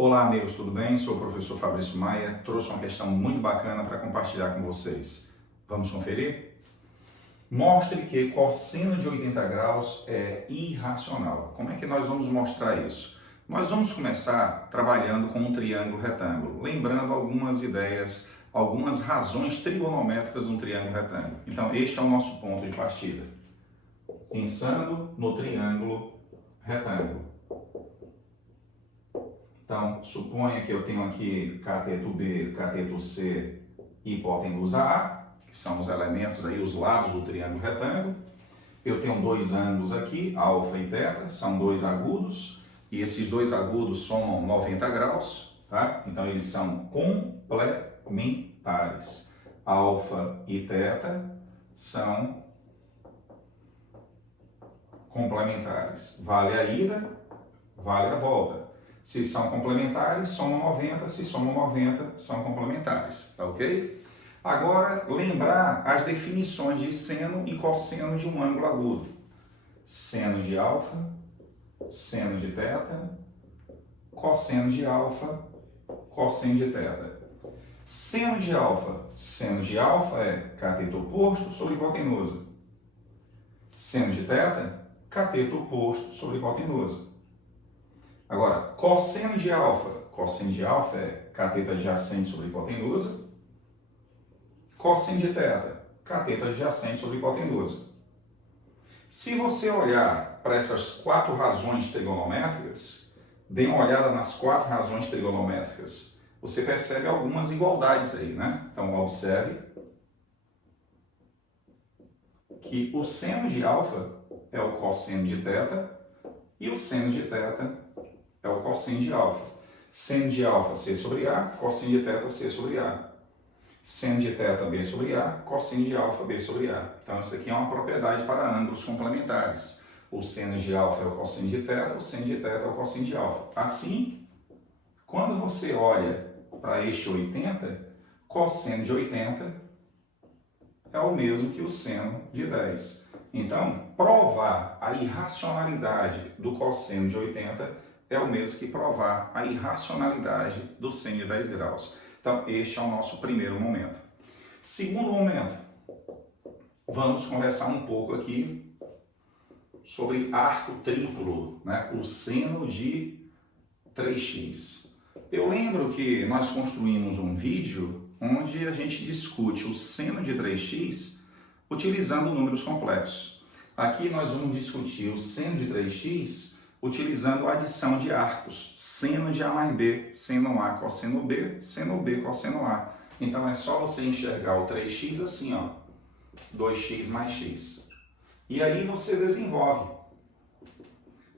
Olá amigos, tudo bem? Sou o professor Fabrício Maia, trouxe uma questão muito bacana para compartilhar com vocês. Vamos conferir? Mostre que cosseno de 80 graus é irracional. Como é que nós vamos mostrar isso? Nós vamos começar trabalhando com um triângulo retângulo, lembrando algumas ideias, algumas razões trigonométricas de um triângulo retângulo. Então este é o nosso ponto de partida. Pensando no triângulo retângulo. Então, suponha que eu tenho aqui cateto B, cateto C e hipotenusa A, que são os elementos aí, os lados do triângulo retângulo. Eu tenho dois ângulos aqui, alfa e teta, são dois agudos, e esses dois agudos somam 90 graus, tá? Então eles são complementares. Alfa e teta são complementares. Vale a ida, vale a volta. Se são complementares, somam 90. Se somam 90, são complementares. Tá ok? Agora, lembrar as definições de seno e cosseno de um ângulo agudo. Seno de alfa, seno de teta, cosseno de alfa, cosseno de teta. Seno de alfa é cateto oposto sobre hipotenusa. Seno de teta, cateto oposto sobre hipotenusa. Agora, cosseno de alfa é cateto adjacente sobre hipotenusa. Cosseno de teta, cateto adjacente sobre hipotenusa. Se você olhar para essas quatro razões trigonométricas, dê uma olhada nas quatro razões trigonométricas, você percebe algumas igualdades aí, né? Então, observe que o seno de alfa é o cosseno de teta e o seno de teta é o cosseno de alfa. Seno de alfa, C sobre A, cosseno de teta, C sobre A. Seno de teta, B sobre A, cosseno de alfa, B sobre A. Então, isso aqui é uma propriedade para ângulos complementares. O seno de alfa é o cosseno de teta, o seno de teta é o cosseno de alfa. Assim, quando você olha para este 80, cosseno de 80 é o mesmo que o seno de 10. Então, provar a irracionalidade do cosseno de 80 é o mesmo que provar a irracionalidade do seno de 10 graus. Então, este é o nosso primeiro momento. Segundo momento, vamos conversar um pouco aqui sobre arco triplo, né? O seno de 3x. Eu lembro que nós construímos um vídeo onde a gente discute o seno de 3x utilizando números complexos. Aqui nós vamos discutir o seno de 3x utilizando a adição de arcos, seno de A mais B, seno A, cosseno B, cosseno A. Então é só você enxergar o 3x assim, ó, 2x mais x. E aí você desenvolve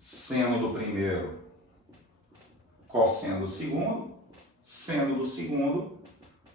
seno do primeiro, cosseno do segundo, seno do segundo,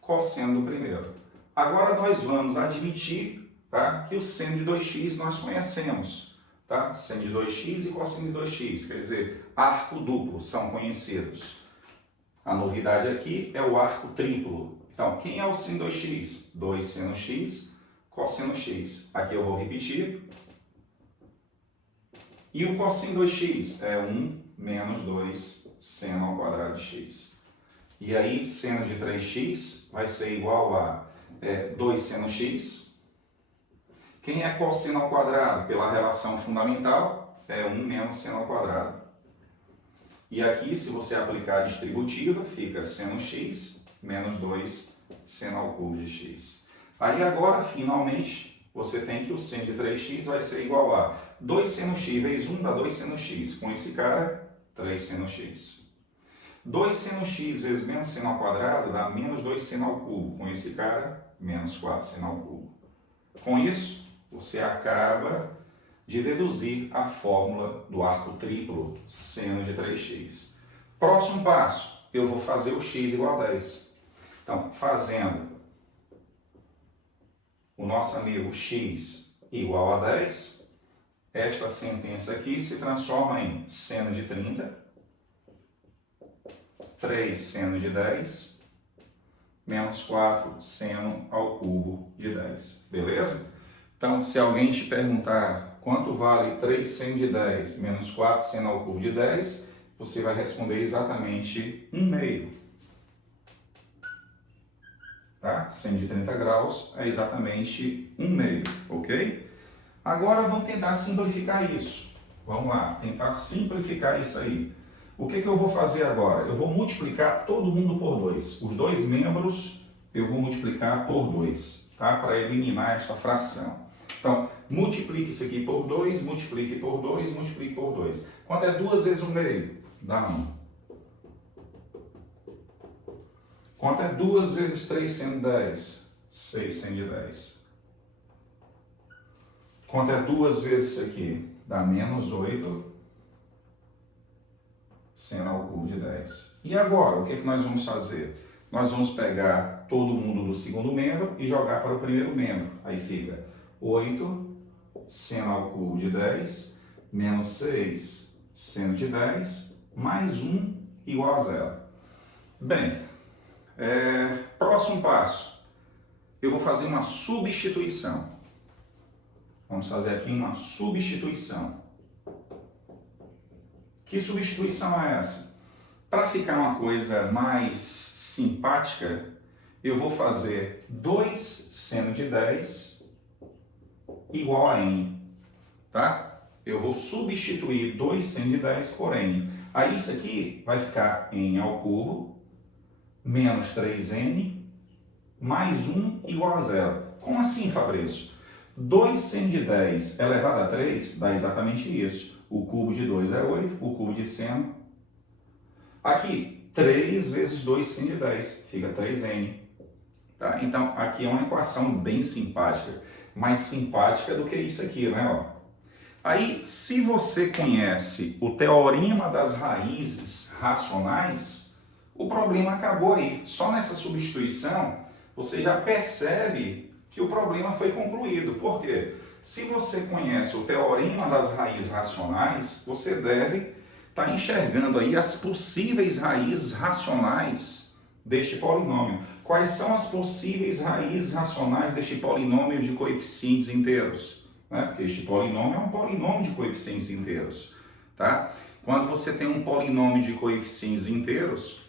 cosseno do primeiro. Agora nós vamos admitir, tá, que o seno de 2x nós conhecemos. Tá? Seno de 2x e cosseno de 2x, quer dizer, arco duplo, são conhecidos. A novidade aqui é o arco triplo. Então, quem é o seno 2x? 2 seno x, cosseno x. Aqui eu vou repetir. E o cosseno 2x é 1 menos 2 seno ao quadrado de x. E aí, seno de 3x vai ser igual a 2 seno x. Quem é cosseno ao quadrado? Pela relação fundamental, é 1 menos seno ao quadrado. E aqui, se você aplicar a distributiva, fica seno x menos 2 seno ao cubo de x. Aí agora, finalmente, você tem que o seno de 3x vai ser igual a 2 seno x vezes 1 dá 2 seno x. Com esse cara, 3 seno x. 2 seno x vezes menos seno ao quadrado dá menos 2 seno ao cubo. Com esse cara, menos 4 seno ao cubo. Com isso, você acaba de deduzir a fórmula do arco triplo, seno de 3x. Próximo passo, eu vou fazer o x igual a 10. Então, fazendo o nosso amigo x igual a 10, esta sentença aqui se transforma em seno de 30, 3 seno de 10, menos 4 seno ao cubo de 10. Beleza? Então, se alguém te perguntar quanto vale 3 seno de 10 menos 4 seno ao cubo de 10, você vai responder exatamente 1/2. Tá? Seno de 30 graus é exatamente 1/2, ok? Agora vamos tentar simplificar isso. Vamos lá, tentar simplificar isso aí. O que eu vou fazer agora? Eu vou multiplicar todo mundo por 2. Os dois membros eu vou multiplicar por 2, tá? Para eliminar esta fração. Então, multiplique isso aqui por 2, multiplique por 2, multiplique por 2. Quanto é 2 vezes 1/2? Dá 1. Quanto é 2 vezes 3 seno de 10? 6 seno de 10. Quanto é 2 vezes isso aqui? Dá menos 8 seno ao cubo de 10. E agora, o que nós vamos fazer? Nós vamos pegar todo mundo do segundo membro e jogar para o primeiro membro. Aí fica 8 seno ao cubo de 10 menos 6 seno de 10 mais 1 igual a 0. Bem, próximo passo. Eu vou fazer uma substituição. Vamos fazer aqui uma substituição. Que substituição é essa? Para ficar uma coisa mais simpática, eu vou fazer 2 seno de 10 igual a n, tá? Eu vou substituir 2 seno de 10 por n. Aí isso aqui vai ficar n ao cubo menos 3n mais 1 igual a 0. Como assim, Fabrício? 2 seno de 10 elevado a 3 dá exatamente isso. O cubo de 2 é 8, o cubo de seno. Aqui, 3 vezes 2 seno de 10, fica 3n. Tá? Então, aqui é uma equação bem simpática. Mais simpática do que isso aqui, né? Ó. Aí, se você conhece o teorema das raízes racionais, o problema acabou aí. Só nessa substituição, você já percebe que o problema foi concluído. Por quê? Se você conhece o teorema das raízes racionais, você deve estar enxergando aí as possíveis raízes racionais deste polinômio. Quais são as possíveis raízes racionais deste polinômio de coeficientes inteiros? Né? Porque este polinômio é um polinômio de coeficientes inteiros. Tá? Quando você tem um polinômio de coeficientes inteiros,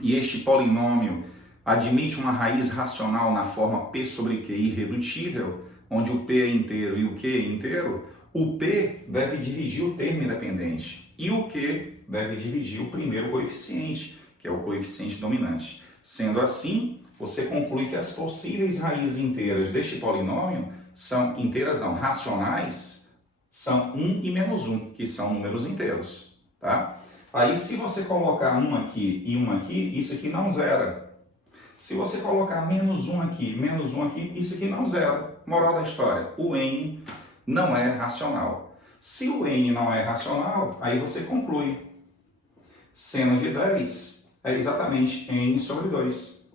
e este polinômio admite uma raiz racional na forma p sobre q irredutível, onde o p é inteiro e o q é inteiro, o p deve dividir o termo independente e o q deve dividir o primeiro coeficiente, que é o coeficiente dominante. Sendo assim, você conclui que as possíveis raízes inteiras deste polinômio são inteiras, não, racionais, são 1 e menos 1, que são números inteiros. Tá? Aí, se você colocar 1 aqui e 1 aqui, isso aqui não zera. Se você colocar menos 1 aqui, menos 1 aqui, isso aqui não zera. Moral da história, o n não é racional. Se o n não é racional, aí você conclui. Seno de 10 é exatamente n sobre 2.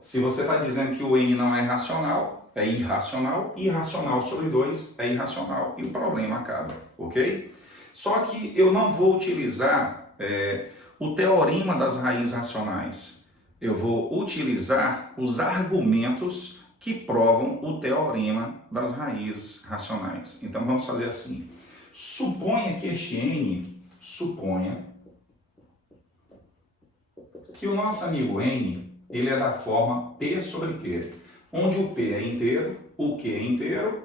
Se você está dizendo que o n não é racional, é irracional, irracional sobre 2 é irracional e o problema acaba, ok? Só que eu não vou utilizar o teorema das raízes racionais. Eu vou utilizar os argumentos que provam o teorema das raízes racionais. Então vamos fazer assim. Suponha que este n, que o nosso amigo n, ele é da forma p sobre q, onde o p é inteiro, o q é inteiro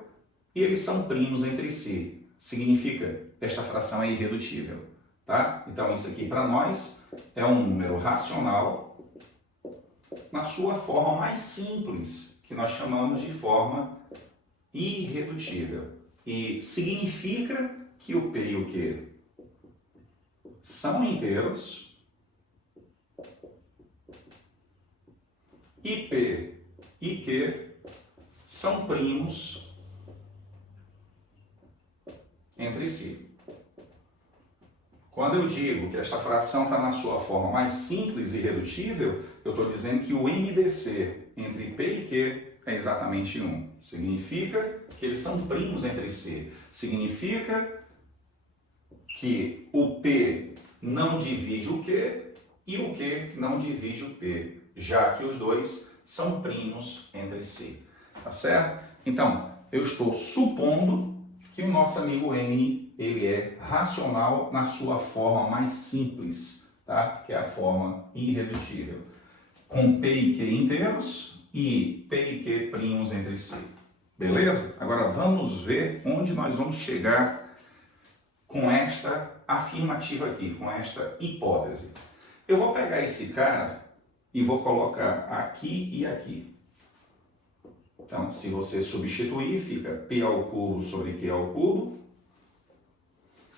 e eles são primos entre si. Significa que esta fração é irredutível. Tá? Então isso aqui para nós é um número racional na sua forma mais simples, que nós chamamos de forma irredutível. E significa que o p e o q são inteiros e p e q são primos entre si. Quando eu digo que esta fração está na sua forma mais simples e irredutível, eu estou dizendo que o MDC entre P e Q é exatamente 1. Significa que eles são primos entre si. Significa que o P não divide o Q e o Q não divide o P, já que os dois são primos entre si. Tá certo? Então, eu estou supondo que o nosso amigo n ele é racional na sua forma mais simples, tá? Que é a forma irredutível, com p e q inteiros e p e q primos entre si. Beleza? Agora vamos ver onde nós vamos chegar com esta afirmativa aqui, com esta hipótese. Eu vou pegar esse cara e vou colocar aqui e aqui. Então, se você substituir, fica p ao cubo sobre q ao cubo,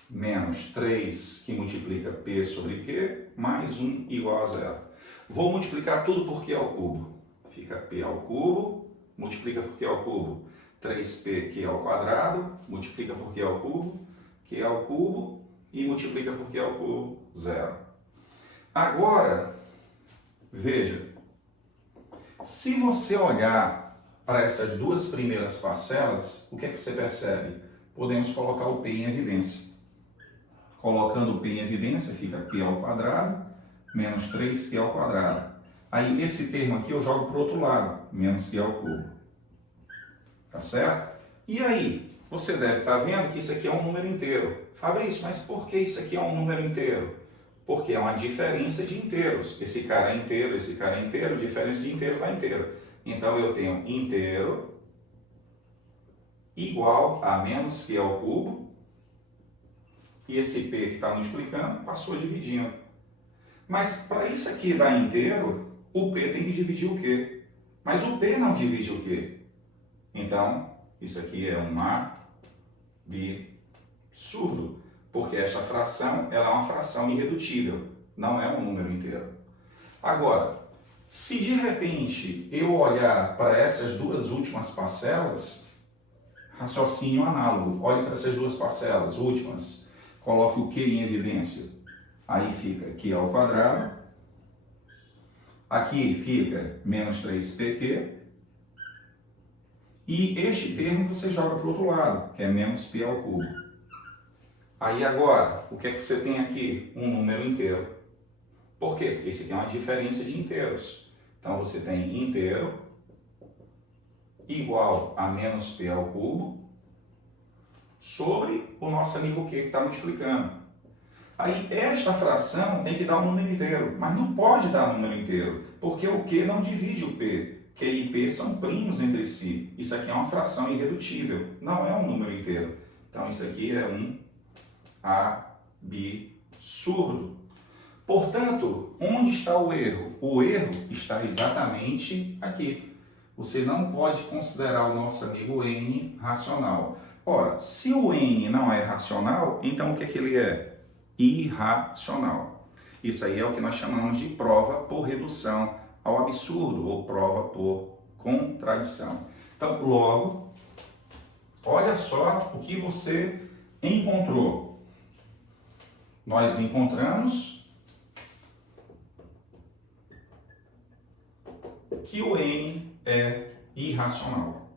menos 3 que multiplica p sobre q, mais 1 igual a zero. Vou multiplicar tudo por q ao cubo. Fica p ao cubo, multiplica por q ao cubo, 3p q ao quadrado, multiplica por q ao cubo e multiplica por q ao cubo, zero. Agora, veja, se você olhar para essas duas primeiras parcelas, o que é que você percebe? Podemos colocar o p em evidência. Colocando o p em evidência, fica p ao quadrado menos 3q ao quadrado. Aí, esse termo aqui eu jogo para o outro lado, menos q ao cubo. Tá certo? E aí, você deve estar vendo que isso aqui é um número inteiro. Fabrício, mas por que isso aqui é um número inteiro? Porque é uma diferença de inteiros. Esse cara é inteiro, diferença de inteiros a inteiro. Então, eu tenho inteiro igual a menos q ao cubo. E esse p que está multiplicando passou dividindo. Mas para isso aqui dar inteiro, o p tem que dividir o q. Mas o p não divide o q. Então, isso aqui é um absurdo. Porque esta fração ela é uma fração irredutível. Não é um número inteiro. Agora, se de repente eu olhar para essas duas últimas parcelas, raciocínio análogo, olhe para essas duas parcelas últimas, coloque o q em evidência, aí fica q ao quadrado, aqui fica menos 3pq, e este termo você joga para o outro lado, que é menos p ao cubo. Aí agora, o que é que você tem aqui? Um número inteiro. Por quê? Porque esse aqui é uma diferença de inteiros. Então, você tem inteiro igual a menos p ao cubo sobre o nosso amigo q que está multiplicando. Aí, esta fração tem que dar um número inteiro, mas não pode dar um número inteiro, porque o q não divide o p. q e p são primos entre si. Isso aqui é uma fração irredutível, não é um número inteiro. Então, isso aqui é um absurdo. Portanto, onde está o erro? O erro está exatamente aqui. Você não pode considerar o nosso amigo n racional. Ora, se o n não é racional, então o que é que ele é? Irracional. Isso aí é o que nós chamamos de prova por redução ao absurdo ou prova por contradição. Então, logo, olha só o que você encontrou. Nós encontramos que o n é irracional.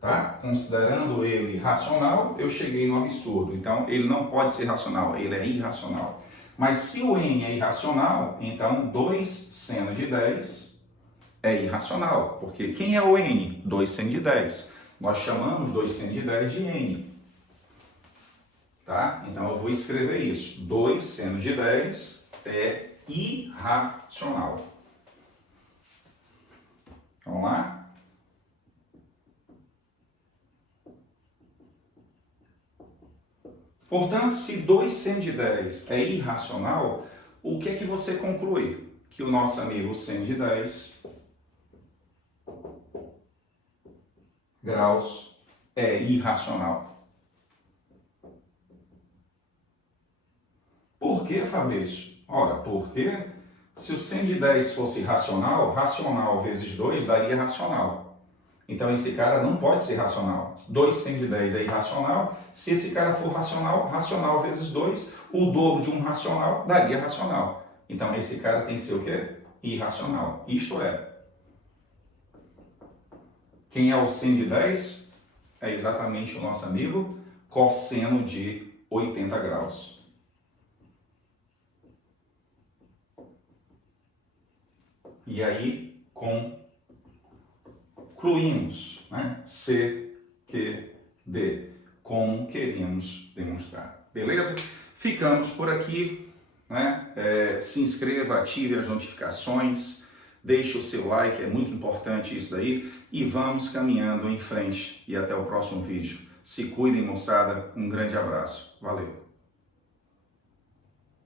Tá? Considerando ele racional, eu cheguei no absurdo. Então, ele não pode ser racional, ele é irracional. Mas se o n é irracional, então 2 seno de 10 é irracional. Porque quem é o n? 2 seno de 10. Nós chamamos 2 seno de 10 de n. Tá? Então, eu vou escrever isso. 2 seno de 10 é irracional. Vamos lá? Portanto, se 2 seno de 10 é irracional, o que é que você conclui? Que o nosso amigo seno de 10 graus é irracional. Por que, Fabrício? Ora, porque se o seno de 10 fosse racional, racional vezes 2 daria racional. Então, esse cara não pode ser racional. 2 seno de 10 é irracional. Se esse cara for racional, racional vezes 2, o dobro de um racional daria racional. Então, esse cara tem que ser o quê? Irracional. Isto é, quem é o seno de 10? É exatamente o nosso amigo cosseno de 80 graus. E aí, com concluímos, né? C, Q, D, como queríamos demonstrar. Beleza? Ficamos por aqui, né? Se inscreva, ative as notificações, deixe o seu like, é muito importante isso daí, e vamos caminhando em frente. E até o próximo vídeo. Se cuidem, moçada. Um grande abraço. Valeu!